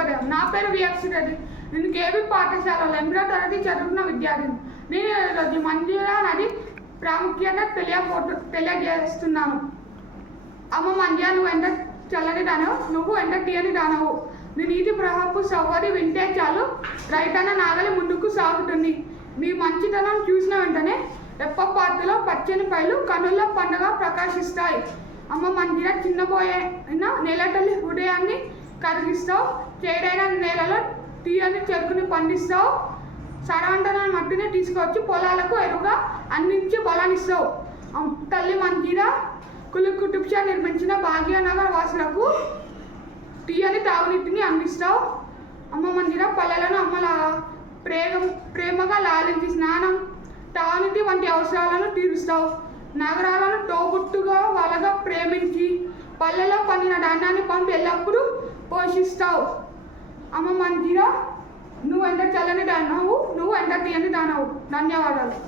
శుభోదయం నా పేరు విఎక్స్ రెడ్డి. నేను కేవీ పాఠశాలలో ఎనిమిదో తరగతి చదువుకున్న విద్యార్థిని. నేను ఈరోజు మంజీరా నది ప్రాముఖ్యత తెలియబోతు తెలియజేస్తున్నాను. అమ్మ మంజా నువ్వు ఎంత చల్లని దానవు? నువ్వు ఎంత తీయని దానవు? నీ నీటి ప్రహాపు సవ్వరి వింటే చాలు. రైతన్న నాగలి ముందుకు సాగుతుంది. నీ మంచితనం చూసిన వెంటనే రెప్పపాటులో పచ్చని పైలు కనుల పండుగ ప్రకాశిస్తాయి. అమ్మ మందిర చిన్నబోయే నేలటల్లి హృదయాన్ని కరిగిస్తావు చేడైన నేలలో తీయని చెరుకుని పండిస్తావు సరవంటన మట్టిని తీసుకొచ్చి పొలాలకు ఎరువుగా అందించి బలాన్నిస్తావు. తల్లి మందిర కులి కుటుంబ నిర్మించిన భాగ్యనగర్ వాసులకు తీయని తాగునీటిని అందిస్తావు. అమ్మ మందిర పల్లెలను అమ్మల ప్రేమ ప్రేమగా లాలించి స్నానం తాగునీటి వంటి అవసరాలను తీరుస్తావు. నగరాలను తోబుట్టుగా వాళ్ళగా ప్రేమించి పల్లెలో పండిన ధాన్యాన్ని పంపి ఎల్లప్పుడూ పోషిస్తావు. అమ్మ మందిరా నువ్వు ఎంత చల్లని దానవు నువ్వు ఎంత తీయని దానవు. ధన్యవాదాలు.